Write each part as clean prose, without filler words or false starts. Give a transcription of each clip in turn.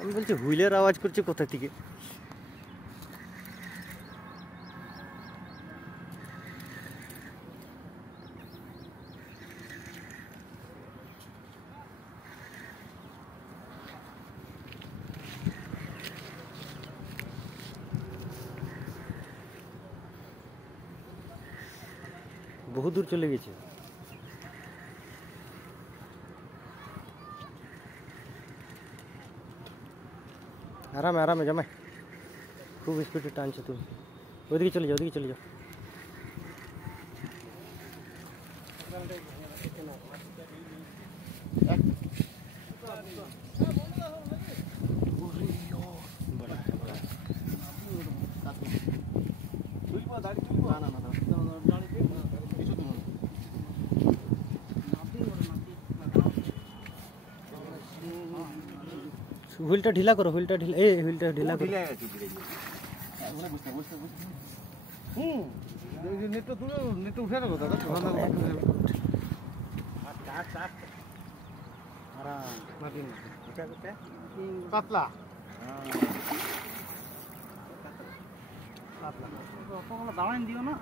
আমি বলছি হুইলের আওয়াজ করছে কোথা থেকে। বহু দূর চলে গেছে। আরামে আরামে জামাই, খুব স্পিডে টানছো তুমি। ওইদিকে চলে যাও, ওইদিকে চলে যাও। হুইলটা ঢিলা করো, হুইলটা ঢিলা, এই হুইলটা ঢিলা করো। নেটটা তুলে নেটটা উঠে রাখো দাদা। পাতলা দাঁড়ান দিও না,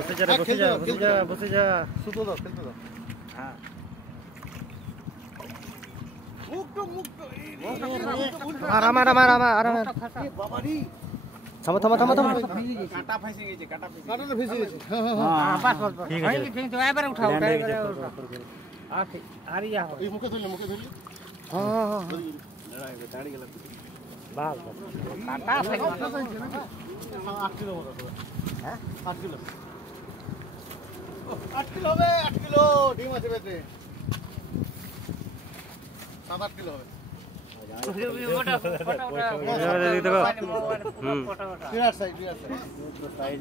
বসে যা, বসে যা, বসে যা, বসে যা। সুতো দাও, খেলতে দাও। হ্যাঁ, আরাম আরাম আরাম আরাম। থামো থামো থামো থামো। কাঁটা ফেসে গেছে, কাঁটাটা ফেসে গেছে। ঠিক আছে, কিন্তু এবারে উঠাও, আর ইয়া এই মুখে ধরলে, মুখে ধরলে। হ্যাঁ হ্যাঁ দাঁড়িয়ে গেলাম। বাস কাটা থাকে 8 কিলো মতো। হ্যাঁ 8 কিলো। 8 কিলো হবে, 8 কিলো ডিম আছে পেটে। 7-8 কিলো হবে। ফটো দেখো। ফটো বিরাট সাইজ, বিরাট সাইজ।